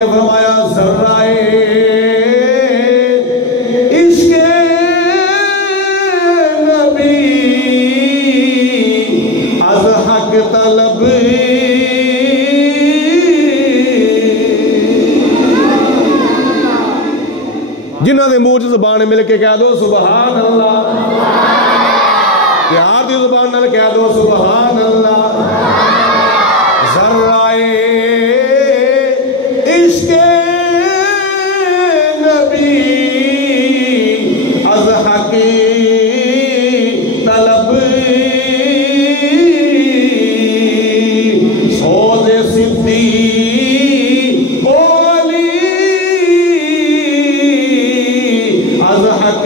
فرمایا ذرائے عشق نبی از حق طلب جنہوں نے منہ زبان مل کے کہہ دو سبحان اللہ، پیار دی زبان نال کہہ دو سبحان اللہ۔ ذرائے عشق نبی از حق طلب سوز صدیق و علی از حق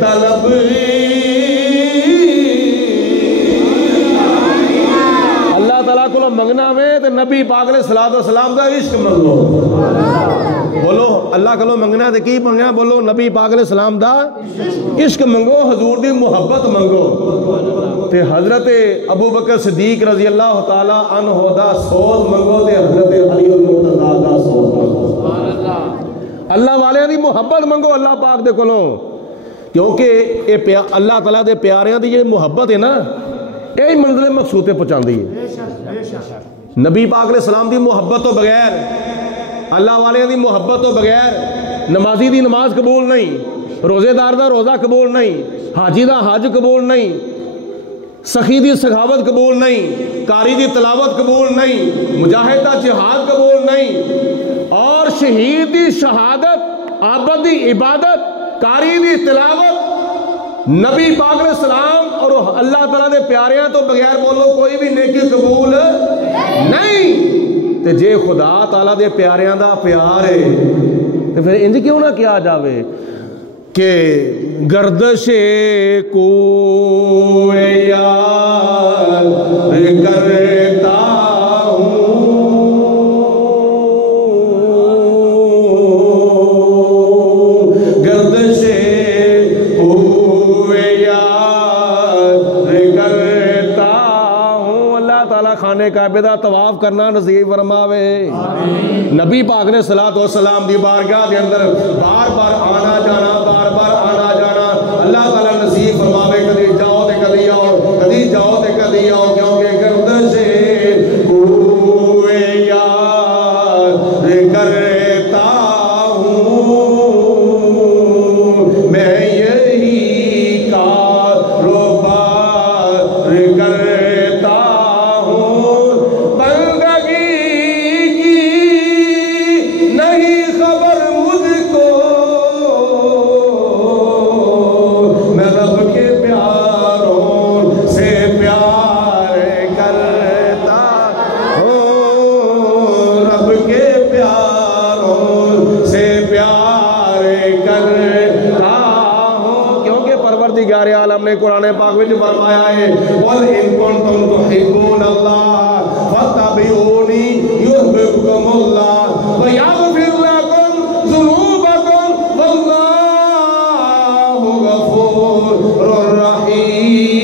طلب۔ اللہ تعالیٰ کو منگنا میں تو نبی پاک علیہ السلام دا عشق منگو۔ بولو اللہ کو منگنا ہے تو کی منگنا؟ بولو نبی پاک علیہ السلام دا عشق منگو، حضور دی محبت منگو۔ تے حضرت ابو بکر صدیق رضی اللہ تعالیٰ عنہ دا سوز منگو، تے حضرت علی المرتضیٰ دا سوز منگو۔ اللہ والے دی محبت منگو اللہ پاک دے کولوں، کیونکہ اللہ تعالیٰ دے پیاریاں دی یہ محبت ہے نا، یہی منزل مقصود پہ پہنچاندی ہے۔ نبی پاک علیہ السلام دی محبت تو بغیر، اللہ والے دی محبت تو بغیر نمازی دی نماز قبول نہیں، روزے دار دا روزہ قبول نہیں، حاجی دا حج قبول نہیں، سخی دی سخاوت قبول نہیں، قاری دی تلاوت قبول نہیں، مجاہد دا جہاد قبول نہیں، اور شہید دی شہادت، عابد دی عبادت، قاری دی تلاوت، نبی پاک علیہ السلام اور اللہ تعالیٰ دے پیارے ہیں تو بغیر بولو کوئی بھی نیکی قبول نہیں۔ تے جے خدا تعالیٰ دے پیاریاں دا پیار ہے تو پھر انج کیوں نہ کیا جاوے کہ گردش کوئے یار کرتا خانے کعبے دا طواف کرنا نصیب فرماوے۔ نبی پاک نے صلاۃ و سلام دی بارگاہ دے اندر بار بار آنا جانا، بار بار آنا جانا اللہ تعالیٰ نصیب فرماوے۔ کدی جاؤ تے کدی آؤ، کدی جاؤ تے کدی آؤ، کیونکہ گردش کوئے یار کرتا ہوں میں، یہی کاروبار کرتا عالم نے قرآن پاک میں فرمایا ہے قُلْ إِن كُنتُمْ تُحِبُّونَ اللَّهَ فَاتَّبِعُونِي يُحْبِبْكُمُ اللَّهُ وَيَغْفِرْ لَكُمْ ذُنُوبَكُمْ وَاللَّهُ غَفُورٌ رَحِيمٌ۔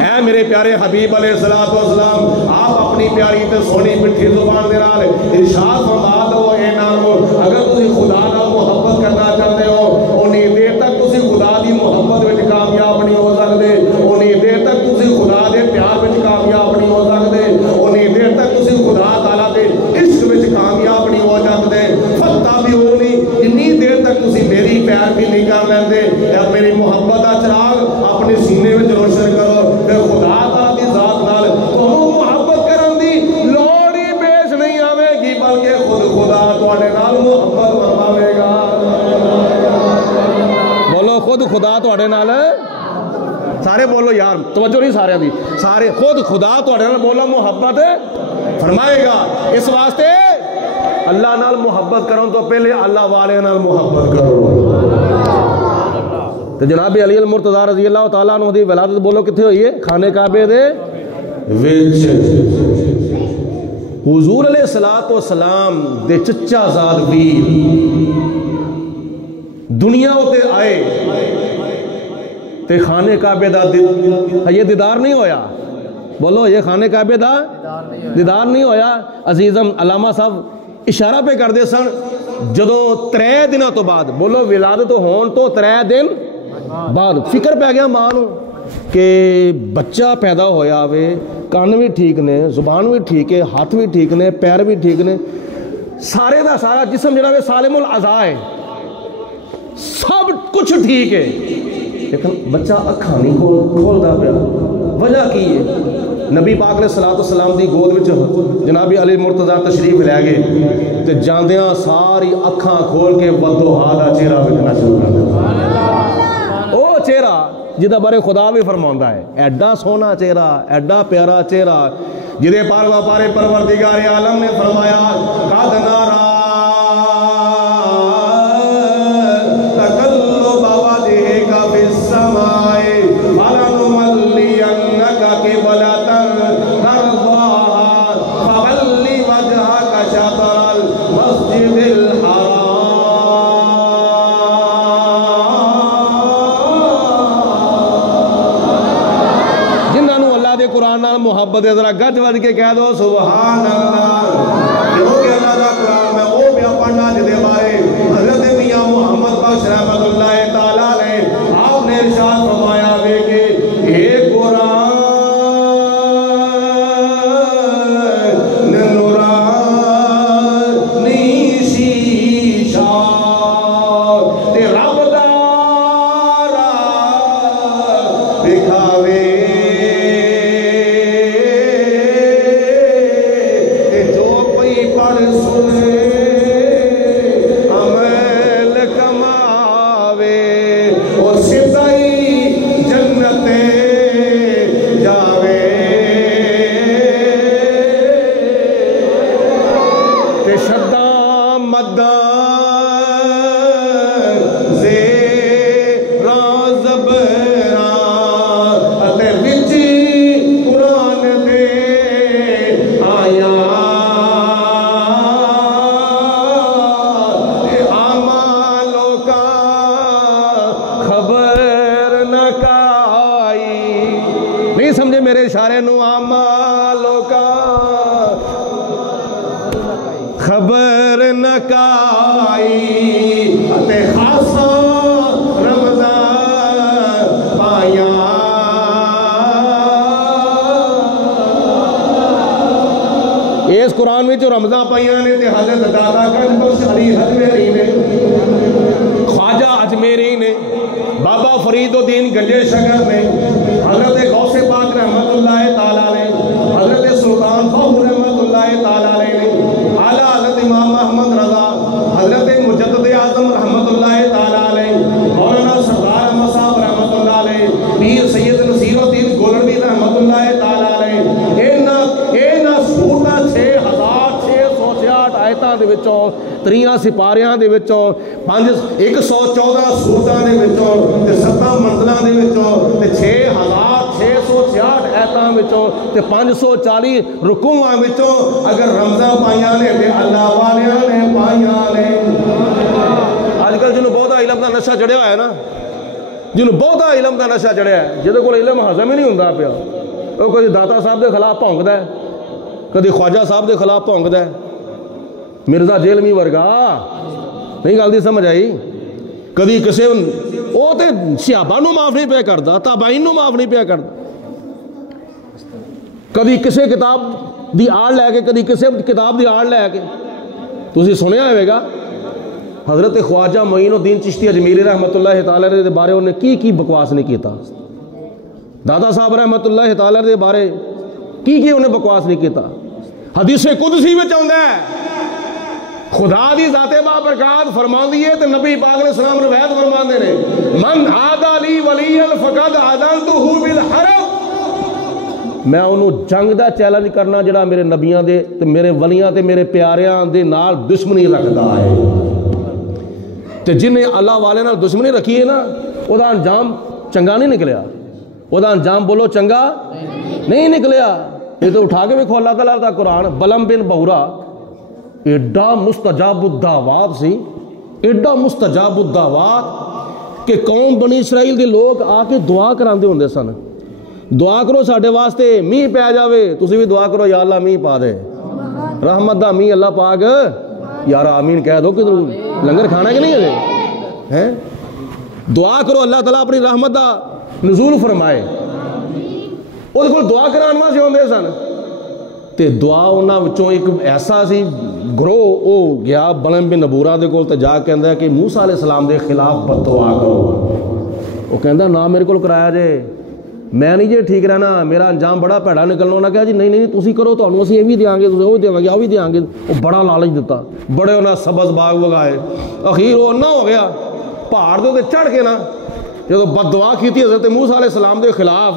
اے میرے پیارے حبیب علیہ السلام، آپ اپنی پیاری تے سونی مٹھی زبان دے نال ارشاد فرما دو، اے نامو اگر تسی خدا نال محبت کرنا چاہتے ہو، انہی دیر تک تسی خدا دی محبت وچ کامیاب نہیں ہو سکتے، انہی دیر تک تسی خدا دے پیار وچ کامیاب نہیں ہو سکتے، انہی دیر تک تسی خدا تعالیٰ دے عشق وچ کامیاب نہیں ہو سکتے۔ فَاتَّبِعُونِی، جنی دیر تک تسی میری پیار بھی نہیں کر لیندے، یا میری محبت دا چراغ اپنے سینے وچ روشن کرو، پھر خدا تعالیٰ دی ذات نال تمہیں محبت کرن دی لوڑ ہی پیش نہیں آوے گی، بلکہ خود خدا تواڈے نال محبت فرماوے گا۔ بولو خود خدا تواڈے نال، سارے بولو یار، توجہ نہیں سارے دی، سارے خود خدا تواڈے نال بولو محبت فرمائے گا۔ اس واسطے اللہ نال محبت کرو تو پہلے اللہ والے نال محبت کرو۔ تو جناب علی المرتضیٰ رضی اللہ تعالیٰ عنہ دی ولادت بولو کتنے ہوئی ہے؟ خانے کعبے دے وچ۔ حضور علیہ السلام دے چچا زاد ویر دنیا ہوتے آئے تے خانے کعبے دا یہ دیدار نہیں ہویا، بولو یہ خانے کعبے دا دیدار نہیں ہویا۔ عزیزم علامہ صاحب اشارہ پہ کر دے سن جدوں 3 دنوں تو بعد، بولو ولادت ہون تو 3 دن بعد فکر پہ گیا ماں نو کہ بچہ پیدا ہویا ہوئے، کان بھی ٹھیک نے، زبان بھی ٹھیک ہے، ہاتھ بھی ٹھیک نے، پیر بھی ٹھیک نے، سارے دا سارا جسم جڑا ہے سالم الاعضاء ہے، سب کچھ ٹھیک ہے، لیکن بچہ اکھاں نہیں کھولدا پیا۔ وجہ کی ہے؟ نبی پاک علیہ السلام دی گود وچ جناب علی مرتضیٰ تشریف لے گئے تے جاندیاں ساری اکھاں کھول کے ودوہا دا چہرہ ویکھنا شروع کر دتا۔ او چہرہ جہاں بارے خدا بھی فرماؤندا ہے، ایڈا سونا چہرہ، ایڈا پیارا چہرہ، جہدے پاروا پارے پروردگار عالم نے فرمایا قد نارا تقلب وجهك في السماء فلنولينك قبلة ترضاها فول وجهك شطر المسجد الحرام۔ قرآن محبت ذرا گج وج کے کہہ دو سبحان اللہ، کیونکہ اللہ کا قرآن میں وہ پیا پڑھنا جدے بارے حضرت میاں محمد بخش رحمت اللہ تعالیٰ نے آپ نے ارشاد فرمایا ہے کہ اے قرآن نورانی شیشہ تے رب دا راہ دکھاوے، عمل کماوے اور سدائی جنت جاوے، تے شداں مداں زیراں زبراں اتے وچ قرآن دے آیا سمجھے میرے اشارے نو آمالوں کا خبر نہ کائی اتے خاصا رمضان پایا۔ اس قرآن میں جو رمضان پائیاں نے تے حضرت دادا گنج بخش علی اجمیری نے، خواجہ اجمیری نے، بابا فرید الدین گنجے شکر نے، حضرت غوث پاک رحمت اللہ تعالیٰ نے، حضرت سلطان فخر رحمت اللہ تعالیٰ نے، اعلیٰ حضرت امام محمد رضا، حضرت مجدد اعظم رحمت اللہ تعالیٰ نے، مولانا سردار احمد صاحب رحمت اللہ نے، پیر سید نصیر الدین گولڑوی رحمت اللہ تعالیٰ نے، اینا سورتاں 6668 آیتاں دے وچوں 3 سپاریاں دے وچوں 114 سورتاں دے وچوں تے 7 منزلاں دے وچوں تے 6666 آیتاں وچوں تے 540 رکوعاں وچوں اگر رمضان پائیاں نے تے اللہ والیاں نے پائیاں نے۔ آج کل جنہوں بہت علم دا نشہ چڑھیا ہوا ہے نا، جنہوں بہت علم دا نشہ چڑھیا ہے، جدے کول علم ہضم ہی نہیں ہوندا پیا، وہ کدی داتا صاحب دے خلاف بھونکدا ہے، کدی خواجہ صاحب دے خلاف بھونکدا ہے، مرزا جیلمی ورگا نہیں گل دی سمجھ آئی، کدی کسے وہ تے صحابہ نو معاف نہیں پیا کردا، تابعین نو معاف نہیں پیا کردا، کدی کسے کتاب دی آڑ لے کے، کدی کسے کتاب دی آڑ لے کے۔ تسی سنیا ہوئے گا حضرت خواجہ معین الدین چشتی اجمیری رحمت اللہ تعالیٰ دے بارے انہیں کی بکواس نہیں کیتا، دادا صاحب رحمت اللہ تعالیٰ دے بارے کی انہیں بکواس نہیں کیتا۔ حدیث قدسی میں چاہتا ہے خدا دی ذات بابرکات فرماندی ہے تے نبی پاک علیہ السلام روایت فرماندے نے من عادى لي وليا فقد عادلته بالحرب، میں انہوں جنگ دا چیلنج کرنا جڑا میرے نبیاں دے تے میرے ولیاں تے میرے پیاریاں دے نال دشمنی رکھدا ہے، تے جنہیں اللہ والے نال دشمنی رکھی ہے نا او دا انجام چنگا نہیں نکلیا، او دا انجام بولو چنگا نہیں نکلیا۔ یہ تو اٹھا کے دیکھو اللہ تعالیٰ دا قرآن، بلم بن بہورا ایڈا مستجاب الدعوات سی، ایڈا مستجاب الدعوات کہ قوم بنی اسرائیل دے لوگ آ کے دعا کراندے ہوندے سن دعا کرو ساڈے واسطے میہ پی جاوے، تسی بھی دعا کرو یا اللہ میہ پا دے، رحمت دا میہ اللہ پاک یار آمین کہہ دو، کدھر لنگر کھانا ہے کہ نہیں ہے؟ دعا کرو اللہ تعالیٰ اپنی رحمت دا نزول فرمائے۔ وہ دیکھو دعا کران واسطے ہوندے سن تے دعا انہاں وچوں ایک ایسا سی گروہ او گیا بلم بن نبورہ دے کول تے جا کے کہندا کہ موسیٰ علیہ السلام دے خلاف بد دعا کرو۔ وہ کہندا نہ میرے کول کرایا جے، میں نہیں جے ٹھیک رہنا، میرا انجام بڑا بھڑا نکلنا۔ انہاں کہا جی نہیں نہیں تسی کرو، تانوں اسی یہ بھی دیاں گے، تسی وہ دیاں گے، وہ بھی دیاں گے۔ وہ بڑا لالچ دیتا، بڑے انہاں سبز باغ وگائے، اخیر وہ نہ ہو گیا پہاڑ دے تے چڑھ کے نا جدوں بد دعا کیتی حضرت موسیٰ علیہ السلام دے خلاف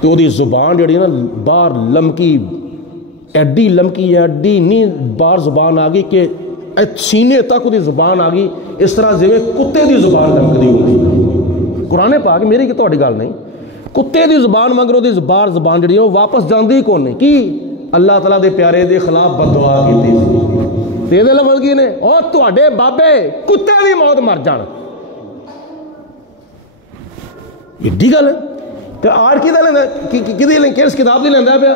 تو دی زبان جڑی نا باہر لمکی، ایڈی لمکی ایڈی نہیں باہر زبان آ گئی کہ سینے تک دی زبان آ گئی، اس طرح جویں کتے دی زبان لمکدی ہوندی۔ قرآن پاک میری کہ تہاڈی گل نہیں، کتے دی زبان مگر دی باہر زبان جڑی وہ واپس جاندی کون نہیں، کی اللہ تعالیٰ دے پیارے دے خلاف بد دعا کیتی سی۔ تے دے لفظ کی نے او تہاڈے بابے کتے دی موت مر جان، ایڈی گل ہے۔ تے آڑ کی لیندا کس کتاب دی لیندا پیا؟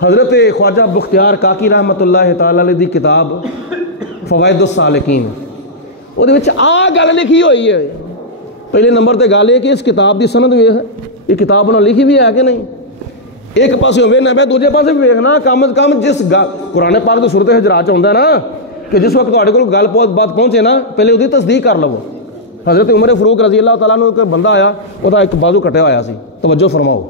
حضرت خواجہ بختیار کاکی رحمت اللہ تعالی علیہ دی کتاب فوائد السالکین، وہ دے وچ آ گل لکھی ہوئی ہے۔ پہلے نمبر تے گل ہے کہ اس کتاب دی سند ویکھ، یہ کتاب انہاں لکھی بھی ہے کہ نہیں؟ ایک پاسے ویکھنا پیا، دوجے پاسے بھی ویکھنا کم از کم جس قرآن پاک دی سورۃ حجرات ہوندا ہے نا کہ جس وقت تہاڈے کول گل بات پہنچے نا پہلے اودی تصدیق کر لو۔ حضرت عمر فاروق رضی اللہ تعالیٰ عنہ کوئی بندہ آیا، وہ ایک بازو کٹیا ہوا سی، توجہ فرماؤ،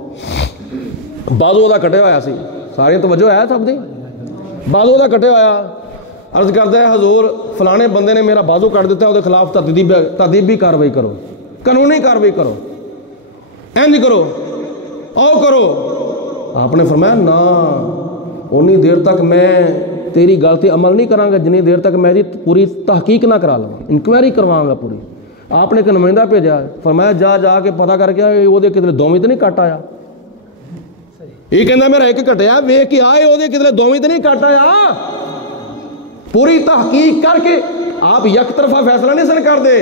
بازو وہ کٹیا ہوا سی، ساری توجہ ہے سب دی، بازو وہ کٹیا ہوا، عرض کرتا ہے حضور فلانے بندے نے میرا بازو کٹ دیتا ہے، وہ خلاف تادیبی کاروائی کرو، قانونی کاروائی کرو، اینج کرو او کرو۔ آپ نے فرمایا نا اونی دیر تک میں تیری گل تے عمل نہیں کراں گا جنی دیر تک میں پوری تحقیق نہ کرا لوں، انکوائری کرواؤں گا پوری۔ آپ نے ایک نمائندہ بھیجا، فرمایا جا کے پتہ کر کے وہ کدھر دوویں تے نہیں کٹ آیا، یہ کہندا میرا ایک کٹیا ویکھ کے آئے وہ کدھر دوویں تے نہیں کٹ آیا، پوری تحقیق کر کے۔ آپ یک طرفہ فیصلہ نہیں سن کر دے،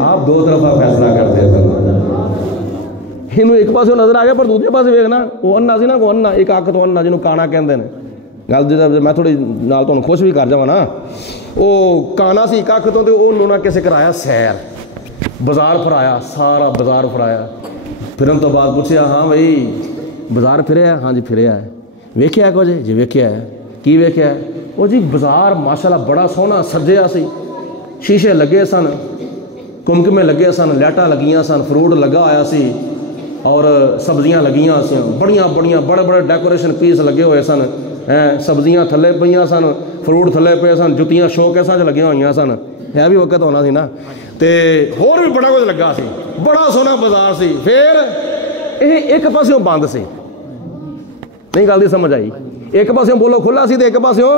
آپ دو طرفہ فیصلہ کرتے سن۔ انہوں ایک پاسے نظر آ گیا پر دوسرے پاسے ویکھنا وہ انا سی نا، کو انا ایک اکھ تو انا جنوں کانا کہندے نے، گل میں تھوڑی نال تہاڈوں خوش بھی کر جاواں نا، وہ کانا سی ایک اکھ تو تے انہوں نہ کسے کرایا سیر، بازار پھرایا، سارا بازار پھرایا، پھرن تو بعد پوچھیا ہاں بھائی بازار پھریا؟ ہاں جی پھریا ہے۔ ویکھیا کچھ؟ جی ویکھیا ہے۔ کی ویکھیا ہے؟ وہ جی بازار ماشاءاللہ بڑا سوہنا سجیا سی، شیشے لگے سن، کمکمے لگے سن، لائٹاں لگیاں سن، فروٹ لگا ہویا سی اور سبزیاں لگیاں سی، بڑیاں بڑے بڑے ڈیکوریشن پیس لگے ہوئے سن، سبزیاں تھلے پئیاں سن، فروٹ تھلے پے سن، جتیاں شو کیسا چ لگیاں ہوئیاں سن، ہے بھی وقت ہونا سی نا، تے ہور بھی بڑا کچھ لگا سی، بڑا سوہنا بازار سی۔ پھر یہ ایک پاسوں بند سی، نہیں گل دی سمجھ آئی؟ ایک پاسوں بولو کھلا سی تے ایک پاسوں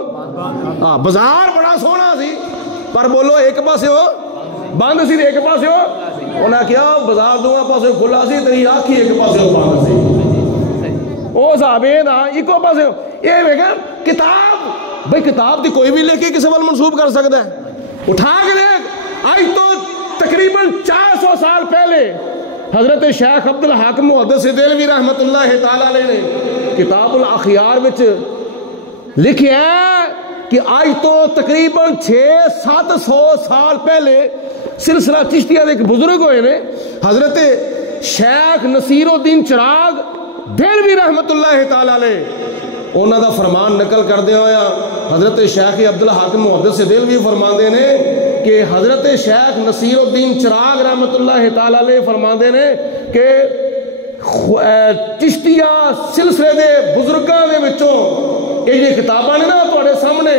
ہاں بازار بڑا سوہنا سی پر بولو ایک پاسوں بند سی تے ایک پاسوں انہاں کیا بازار دوواں پاسوں کھلا سی، تیری اکھ ہی ایک پاسوں بند سی۔ او صحابے دا ایکو پاسوں یہ ویکھا کتاب، بھائی کتاب دی کوئی بھی لے کے کسی ول منسوب کر سکتا ہے، اٹھا کے دیکھ، آج تو تقریباً 400 سال پہلے حضرت شیخ عبد الحاکم محدث دہلوی رحمت اللہ تعالیٰ علیہ نے کتاب الاخیار وچ لکھیا ہے کہ آج تو تقریباً 600-700 سال پہلے سلسلہ چشتیہ دے ایک بزرگ ہوئے نے حضرت شیخ نصیر الدین چراغ دہلوی رحمت اللہ تعالیٰ علیہ، انہاں دا فرمان نقل کردے ہویا حضرت شیخ عبد الحاکم محدث دہلوی فرماندے نے کہ حضرت شیخ نصیر الدین چراغ رحمت اللہ تعالیٰ علیہ فرماندے نے کہ چشتیہ سلسلے دے بزرگاں دے وچوں یہ جی کتاباں نے نا تواڈے سامنے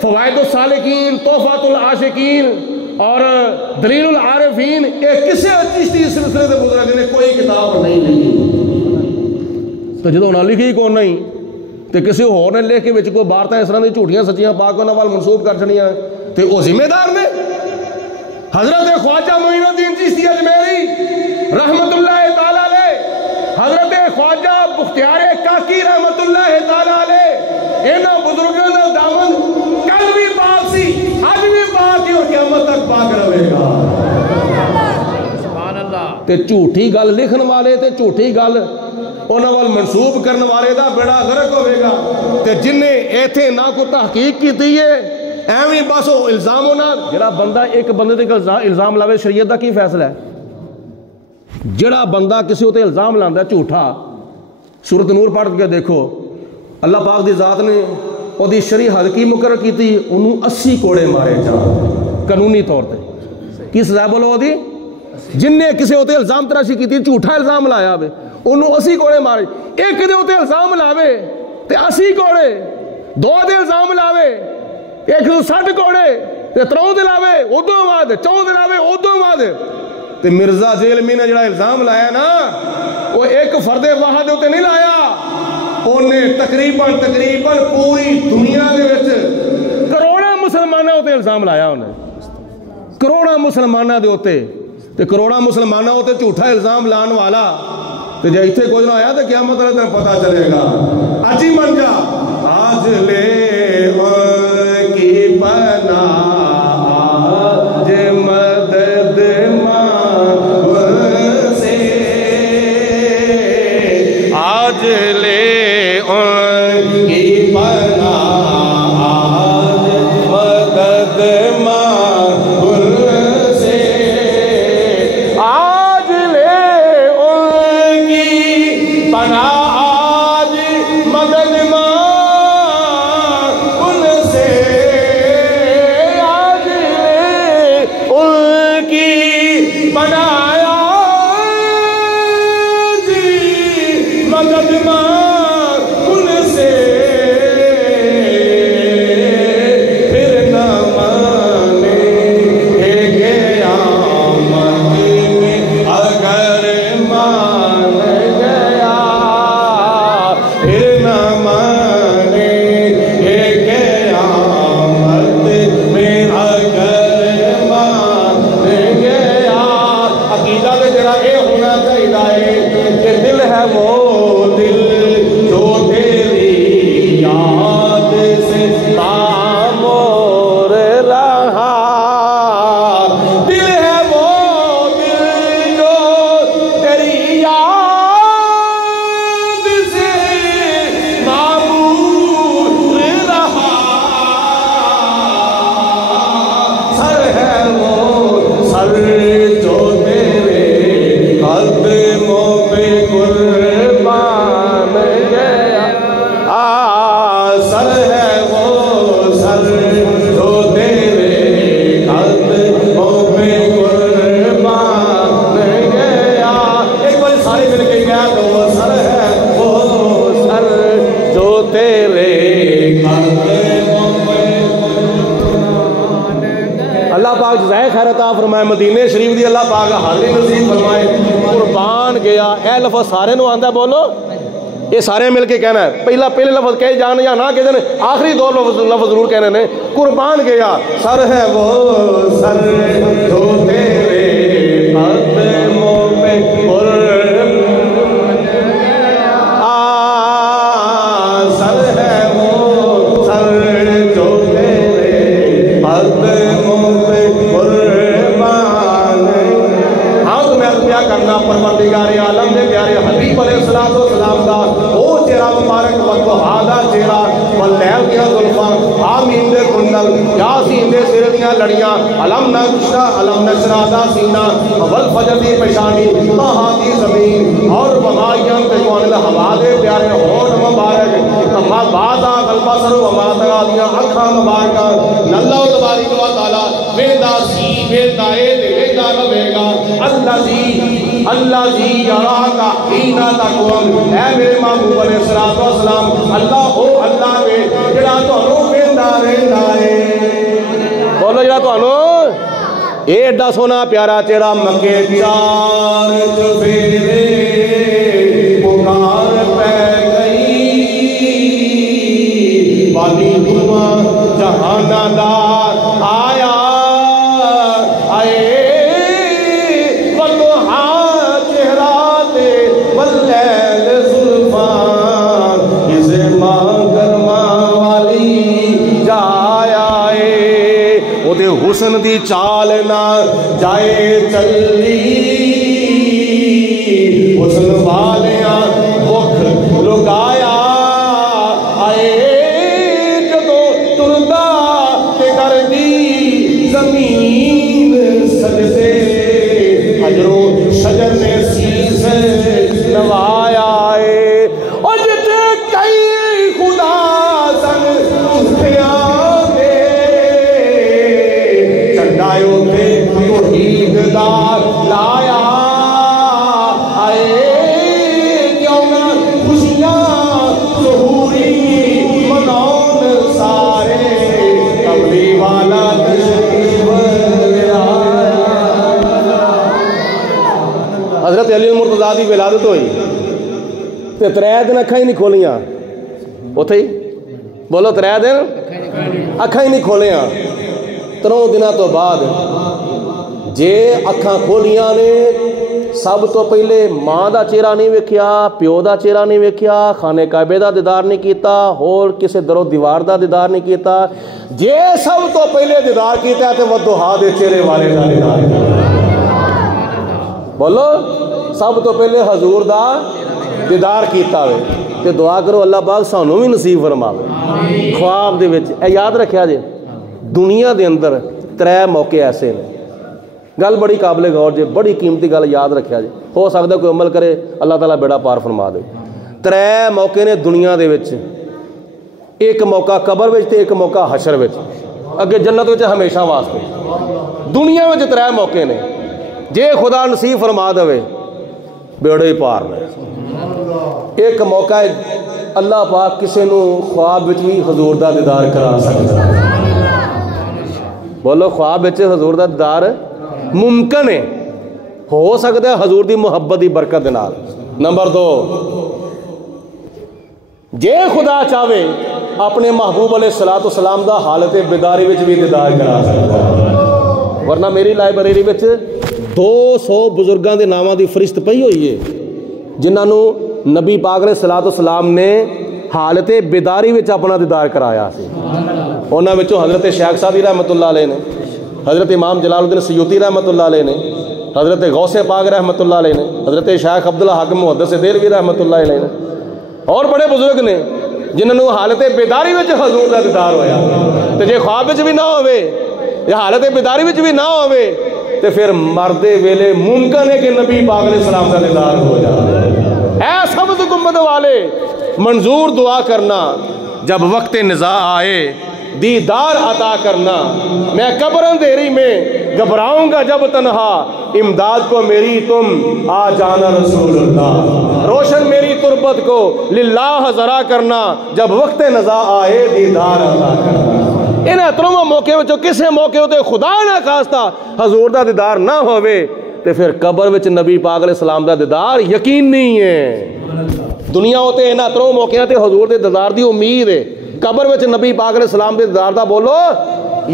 فوائد السالکین، تحفۃ العاشقین اور دلیل العارفین، یہ کسے چشتی سلسلے دے بزرگ نے کوئی کتاب نہیں لکھی۔ تو جدوں انہاں لکھی کون نہیں تے کسی ہور نے لکھ کے وچ کوئی بارتاں اس طرح دی جھوٹیاں سچیاں پا کے انہاں وال منسوب کر چھڑیاں تے وہ ذمہ دار نے۔ حضرت خواجہ معین الدین چشتی اجمیری رحمت اللہ تعالیٰ علیہ، حضرت خواجہ بختیار کاکی رحمت اللہ تعالیٰ علیہ، انہاں بزرگاں دا دامن کل بھی پاک سی، اج بھی پاک ہی اور قیامت تک پاک رہے گا۔ سبحان اللہ۔ تے جھوٹی گل لکھن والے تے جھوٹی گل انہاں وال منسوب کرنے والے دا بیڑا غرق ہوئے گا تے جن نے ایتھے نہ کو تحقیق کی تھی ہے ایویں بس وہ الزام ہونا جڑا بندہ ایک بندے تے الزام لاوے شریعت دا کی فیصلہ ہے جڑا بندہ کسی ہوتے الزام لاندا ہے جھوٹا سورۃ نور پڑھ کے دیکھو اللہ پاک دی ذات نے وہ دی شرعی حد کی مقرر کی تھی انہوں 80 کوڑے مارے جان قانونی طور تے کی سزا بولو دی جن نے کسی ہوتے الزام تراشی کی تھی جھوٹا الزام لایا بے انہوں 80 کوڑے مارے ایک دے ہوتے الزام لاوے تے 80 کوڑے دو دے الزام لاوے ایک دو 60 کوڑے تے 3 دے لاوے ادھوں بعد 4 دے لاوے ادھوں بعد تے مرزا ذیلمی نے جڑا الزام لایا نا وہ ایک فرد واحد ہوتے نہیں لایا انہیں تقریباً پوری دنیا دے وچ کروڑا مسلمانہ ہوتے الزام لایا انہیں کروڑا مسلمانہ دے ہوتے تے کروڑا مسلمانہ ہوتے جھوٹا الزام لان والا تے جے ایتھے کچھ نہ آیا تو قیامت والے دن پتہ چلے گا آج ہی من جا آج لے ان کی پناہ آج مدد مانگ سے آج لے ان کی پناہ آج مدد مانگ سے آج لے ان کی پناہ آج مدد مانگ ان سے آج لے ان کی پناہ مدد مانگ ان سے پھر نہ مانے قیامت میں اگر مان گیا پھر نہ مانے قیامت میں اگر مان گیا عقیدہ میں جرا یہ ہونا چاہیے کہ دل ہے وہ دل جو تیری یاد سے معمور رہا دل ہے وہ دل جو تیری یاد سے معمور رہا سر ہے وہ سر جو تیرے قدموں پہ قربان گیا سر ہے وہ سر جو تیرے قدموں پہ قربان گیا ایک بار سارے مل کے گیا تو وہ سر ہے وہ سر جو تیرے قدموں پہ اللہ پاک جزائے خیر عطا فرمائے مدینے شریف دی اللہ پاک حاضری نصیب فرمائے قربان گیا اے لفظ سارے نو آندہ بولو یہ سارے مل کے کہنا ہے پہلے لفظ کہے جانے یا نہ کہتے ہیں آخری دو لفظ ضرور کہنے نے قربان گیا سر ہے وہ سر جو تیرے قدموں پہ سر ہے وہ سر جو تیرے قدموں پہ قربان ہاں تو میں کیا کرنا پروردگار عالم دے پیارے حبیب علیہ السلام دا او چہرہ مبارک وقت ہادہ چہرہ واللیل کیا ظلفاں آمین دے کنل یاسین دے سر دیاں لڑیاں علم نشرہ دا سینہ والفجر دی پیشانی مہا دی زمین اور وغائیاں تے کوانل ہوا دے پیارے ہون مبارک اما بازا غلبہ سر و ماتگا دیاں اکھاں مبارکہ ناللہ تبارک و تعالی ویدہ سی ویدہ اے ویدہ روے گا اللہ جی یرا کا ہینا تکون اے میرے محبوب علیہ السلام اللہ ہو اللہ وے جڑا تانوں ویندا رہندا ہے بولو جڑا تانوں اے ایڈا سونا پیارا چہرہ مکے چار چفیرے پکار پہ گئی والی دھواں جہانہ دار آیا آئے حسن دی چال نہ جائے چلی حسن والیاں وہ کئی خدا سن جھوٹیاں دے چنڈایوں تے توحید دا لایا آئے کیوں نہ خوشیاں ظہوری مناؤن سارے کملی والا تشریف لے آیا۔ حضرت علی المرتضیٰ دی ولادت ہوئی تے 3 دن اکھاں ہی نہیں کھولیاں، اتھے ہی بولو 3 دن اکھاں ہی نہیں کھولیاں۔ 3 دنوں تو بعد جے اکھاں کھولیاں نے سب تو پہلے ماں دا چہرہ نہیں ویکھیا، پیو دا چہرہ نہیں ویکھیا، خانے کعبے دا دیدار نہیں کیتا، اور کسے درو دیوار دا دیدار نہیں کیتا۔ جے سب تو پہلے دیدار کیتا ہے تے ودھوہا دے چہرے والے دا دیدار کیتا۔ بولو سب تو پہلے حضور دا دیدار کیتا ہوئے تے دعا کرو اللہ پاک سانوں بھی نصیب فرماوے۔ خواب دے وچ اے یاد رکھیا جے دنیا دے اندر 3 موقع ایسے نے، گل بڑی قابل غور جے، بڑی قیمتی گل یاد رکھیا جے، ہو سکتا کوئی عمل کرے اللہ تعالیٰ بیڑا پار فرما دے۔ 3 موقع نے دنیا دے وچ، ایک موقع قبر وچ تے ایک موقع حشر وچ، اگے جنت وچ ہمیشہ واسطے۔ دنیا وچ 3 موقع نے، جے خدا نصیب فرما دے بیڑے ہی پار نے۔ ایک موقع ہے اللہ پاک کسے نو خواب وچ بھی حضور دا دیدار کرا سکتا ہے۔ بولو خواب وچ حضور دا دیدار ممکن ہے، ہو سکتا ہے حضور دی محبت دی برکت دے نال۔ نمبر 2، جے خدا چاہے اپنے محبوب علیہ السلام دا حالت بیداری وچ بھی دیدار کرا سکتا ہے۔ ورنہ میری لائبریری وچ 200 بزرگاں دے ناماں دی فہرست پئی ہوئی ہے جنہاں نو نبی پاک علیہ السلام نے حالت بیداری وچ اپنا دیدار کرایا سی۔ انہاں وچوں حضرت شیخ سعدی رحمۃ اللہ علیہ نے، حضرت امام جلال الدین سیوطی رحمۃ اللہ علیہ نے، حضرت غوث پاک رحمۃ اللہ علیہ نے، حضرت شیخ عبدالحاکم محدث دہلوی رحمۃ اللہ علیہ نے، اور بڑے بزرگ نے جنہاں نو حالت بیداری وچ حضور دا دیدار ہویا۔ تے جے خواب وچ بھی نہ ہوئے یا حالت بیداری وچ بھی نہ ہوئے تے پھر مردے ویلے ممکن ہے کہ نبی پاک علیہ السلام کا دیدار ہو جائے۔ اے سبز گنبد والے منظور دعا کرنا، جب وقت نزاع آئے دیدار عطا کرنا، میں قبر اندھیری میں گھبراؤں گا جب تنہا، امداد کو میری تم آ جانا رسول اللہ، روشن میری تربت کو للہ ذرا کرنا، جب وقت نزاع آئے دیدار عطا کرنا۔ انہیں 3 موقع وچوں کسے موقع ہوتے خدا نہ خواستہ حضور دا دیدار نہ ہوئے تے پھر قبر وچ نبی پاک علیہ السلام دا دیدار یقین نہیں ہے۔ دنیا ہوتے انہیں 3 موقع تے حضور دے دیدار دی امید ہے، قبر وچ نبی پاک علیہ السلام دے دیدار دا بولو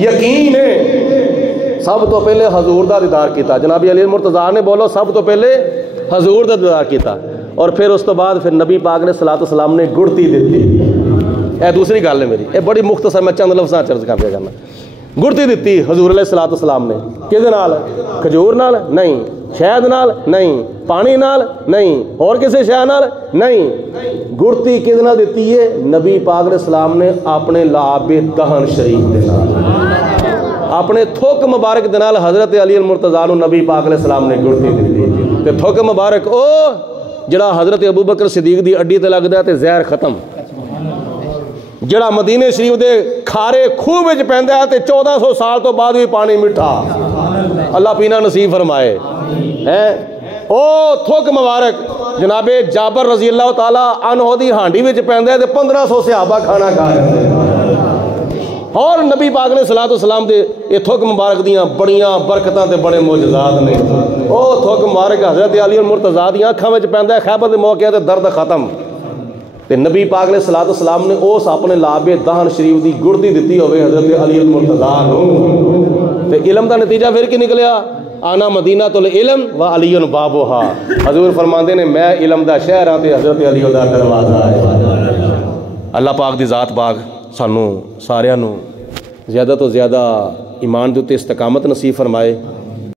یقین ہے۔ سب تو پہلے حضور دا دیدار کیتا جناب علی المرتضیٰ نے، بولو سب تو پہلے حضور دا دیدار کیتا، اور پھر اس تو بعد پھر نبی پاک علیہ السلام نے گڑتی دیتی۔ اے دوسری گل ہے میری، اے بڑی مختصر میں چند لفظاں چرچ کر دیا کرنا۔ گڑتی دیتی حضور علیہ السلام نے، کدے نال؟ کھجور نال نہیں، شہد نال نہیں، پانی نال نہیں، اور کسی شے نال نہیں۔ گڑتی کدے نال دیتی ہے؟ نبی پاک علیہ السلام نے اپنے لعاب دہن شریف دے نال، اپنے تھوک مبارک دے نال حضرت علی المرتضیٰ نو نبی پاک علیہ السلام نے گڑتی دیتی تے تھوک مبارک او جڑا حضرت ابوبکر صدیق دی اڈی تے لگدا تے زہر ختم، جڑا مدینہ شریف دے کھارے خوہ وچ پیندا ہے تے 1400 سال تو بعد بھی پانی میٹھا، اللہ پینا نصیب فرمائے۔ او تھوک مبارک جناب جابر رضی اللہ تعالیٰ عنہ دی ہانڈی وچ پیندا ہے تے 1500 صحابہ کھانا کھا رہے ہیں، اور نبی پاک علیہ السلام دے یہ تھوک مبارک دیاں بڑیاں برکتاں تے بڑے معجزات نے۔ او تھوک مبارک حضرت علی المرتضیٰ دیاں اکھاں وچ پیندا ہے، خیبر دے موقع تے درد ختم، تے نبی پاک علیہ السلام نے اس اپنے لعاب دہن شریف دی گڑتی دیتی ہوئے حضرت علی المرتضیٰ نو، تے علم دا نتیجہ پھر کی نکلیا؟ آنا مدینہ العلم و علی بابوہا، حضور فرماندے نے میں علم دا شہر ہاں تے حضرت علی دا دروازہ ہے۔ اللہ پاک دی ذات پاک سانوں ساریاں نو زیادہ تو زیادہ ایمان دے تے استقامت نصیب فرمائے۔